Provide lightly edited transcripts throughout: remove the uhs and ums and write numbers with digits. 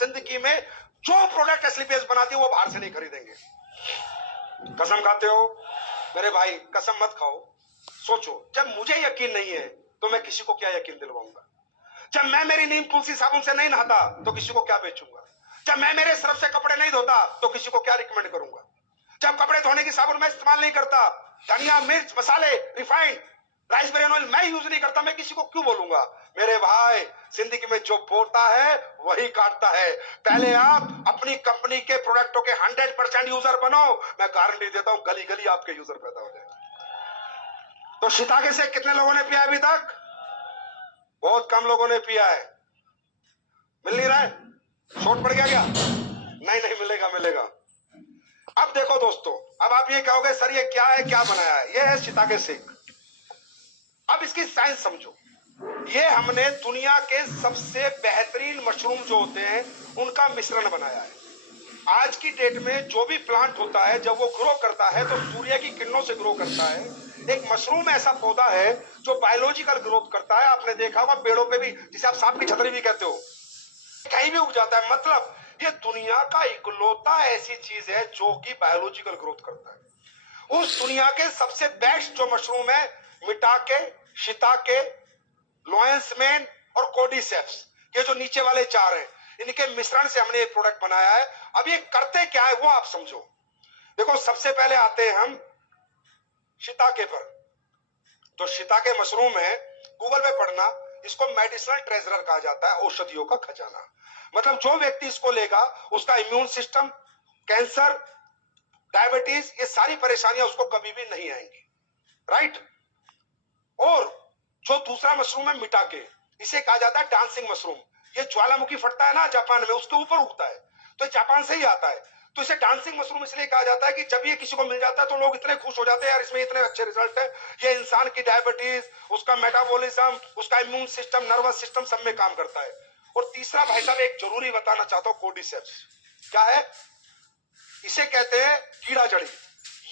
जिंदगी में जो प्रोडक्ट एसलीपीएस बनाती है वो बाहर से नहीं खरीदेंगे। कसम खाते हो मेरे भाई, कसम मत खाओ। सोचो, जब मुझे यकीन नहीं है तो मैं किसी को क्या यकीन दिलवाऊंगा? जब मैं मेरी नीम तुलसी साबुन से नहीं नहाता तो किसी को क्या बेचूंगा? जब मैं मेरे सर्फ से कपड़े नहीं धोता तो किसी को क्या रिकमेंड करूंगा? जब कपड़े धोने की साबुन मैं इस्तेमाल नहीं करता, धनिया मिर्च मसाले रिफाइंड राइस ब्रेन ऑयल मैं यूज नहीं करता, मैं किसी को क्यों बोलूंगा? मेरे भाई, जिंदगी में जो बोता है वही काटता है। पहले आप अपनी कंपनी के प्रोडक्टों के 100% यूजर बनो, मैं गारंटी देता हूं गली गली आपके यूजर पैदा हो जाएंगे। तो शिताके से कितने लोगों ने पिया अभी तक? बहुत कम लोगों ने पिया है। मिल नहीं रहा है? शॉर्ट पड़ गया क्या? नहीं नहीं, मिलेगा मिलेगा। अब देखो दोस्तों, अब आप ये कहोगे सर ये क्या है, क्या बनाया है? ये है शिताके शेक। अब इसकी साइंस समझो। ये हमने दुनिया के सबसे बेहतरीन मशरूम जो होते हैं उनका मिश्रण बनाया है। आज की डेट में जो भी प्लांट होता है जब वो ग्रो करता है तो सूर्य की किरणों से ग्रो करता है। एक मशरूम ऐसा पौधा है जो बायोलॉजिकल ग्रोथ करता है। आपने देखा होगा पेड़ों पे भी, जिसे आप सांप की छतरी भी कहते हो, कहीं भी उग जाता है। मतलब ये दुनिया का इकलौता ऐसी चीज है जो कि बायोलॉजिकल ग्रोथ करता है। उस दुनिया के सबसे बेस्ट जो मशरूम है, मिटाके, शिताके, लॉयंसमैन और कोडिसेप्स, ये जो नीचे वाले चार हैं, इनके मिश्रण से हमने एक प्रोडक्ट बनाया है। अब ये करते क्या है वो आप समझो। देखो, सबसे पहले आते हैं हम शिताके पर। तो शिताके मशरूम है, गूगल पे पढ़ना, इसको मेडिसिनल ट्रेजर कहा जाता है, औषधियों का खजाना। मतलब जो व्यक्ति इसको लेगा उसका इम्यून सिस्टम, कैंसर, डायबिटीज, ये सारी परेशानियां उसको कभी भी नहीं आएंगी। राइट? और जो दूसरा मशरूम है मिटाके, इसे कहा जाता है डांसिंग मशरूम। ये ज्वालामुखी फटता है ना जापान में, उसके ऊपर उगता है, तो जापान से ही आता है। तो इसे डांसिंग मशरूम इसलिए कहा जाता है कि जब ये किसी को मिल जाता है तो लोग इतने खुश हो जाते हैं, यार इसमें इतने अच्छे रिजल्ट है, ये इंसान की डायबिटीज, उसका मेटाबॉलिज्म, उसका इम्यून सिस्टम, नर्वस सिस्टम सब में काम करता है। और तीसरा भाई साहब एक जरूरी बताना चाहता हूं, कोर्डिसेप्स क्या है? इसे कहते हैं कीड़ा जड़ी।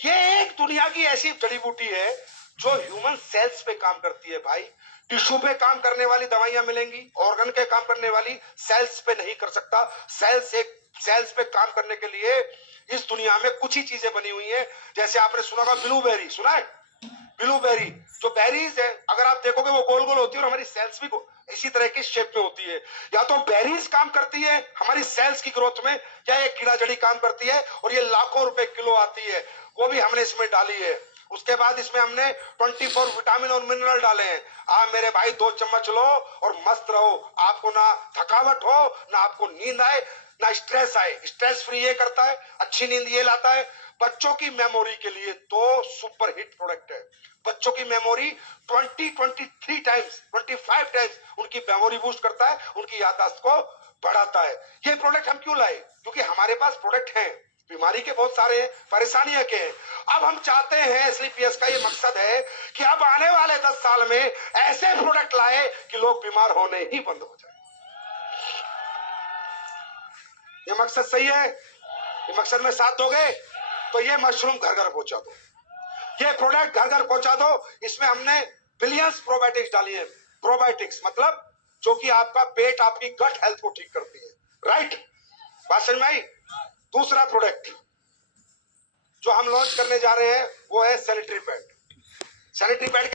ये एक दुनिया की ऐसी जड़ी बूटी है जो ह्यूमन सेल्स पे काम करती है भाई। टिश्यू पे काम करने वाली दवाइयां मिलेंगी, ऑर्गन के काम करने वाली, सेल्स पे नहीं कर सकता। सेल्स पे काम करने के लिए इस दुनिया में कुछ ही चीजें बनी हुई हैं। जैसे आपने सुना होगा ब्लूबेरी, सुना है? ब्लूबेरी जो बेरीज है, अगर आप देखोगे वो गोल गोल होती है और हमारी सेल्स भी इसी तरह की शेप में होती है। या तो बेरीज काम करती है हमारी सेल्स की ग्रोथ में, या एक कीड़ा जड़ी काम करती है, और ये लाखों रुपए किलो आती है, वो भी हमने इसमें डाली है। उसके बाद इसमें हमने 24 विटामिन और मिनरल डाले हैं। आप मेरे भाई 2 चम्मच लो और मस्त रहो। आपको ना थकावट हो, ना आपको नींद आए, ना स्ट्रेस आए। स्ट्रेस फ्री ये करता है, अच्छी नींद ये लाता है। बच्चों की मेमोरी के लिए तो सुपर हिट प्रोडक्ट है। बच्चों की मेमोरी 23 टाइम्स, 25 टाइम्स उनकी मेमोरी बूस्ट करता है, उनकी याददाश्त को बढ़ाता है। ये प्रोडक्ट हम क्यों लाए? क्योंकि हमारे पास प्रोडक्ट हैं, बीमारी के बहुत सारे हैं, परेशानियां के हैं। अब हम चाहते हैं, एसलीपीएस का ये मकसद है कि अब आने वाले 10 साल में ऐसे प्रोडक्ट लाए कि लोग बीमार होने ही बंद हो जाए। ये मकसद सही है? ये मकसद में साथ दोगे तो ये मशरूम घर घर पहुंचा दो, ये प्रोडक्ट घर घर पहुंचा दो। इसमें हमने बिलियंस प्रोबायोटिक्स डाली है। प्रोबायोटिक्स मतलब जो कि आपका पेट, आपकी गट हेल्थ को ठीक करती है। राइट? बात समझ में आई? दूसरा प्रोडक्ट जो हम लॉन्च करने जा रहे हैं वो है सैनिटरी पैड। Sanitary pad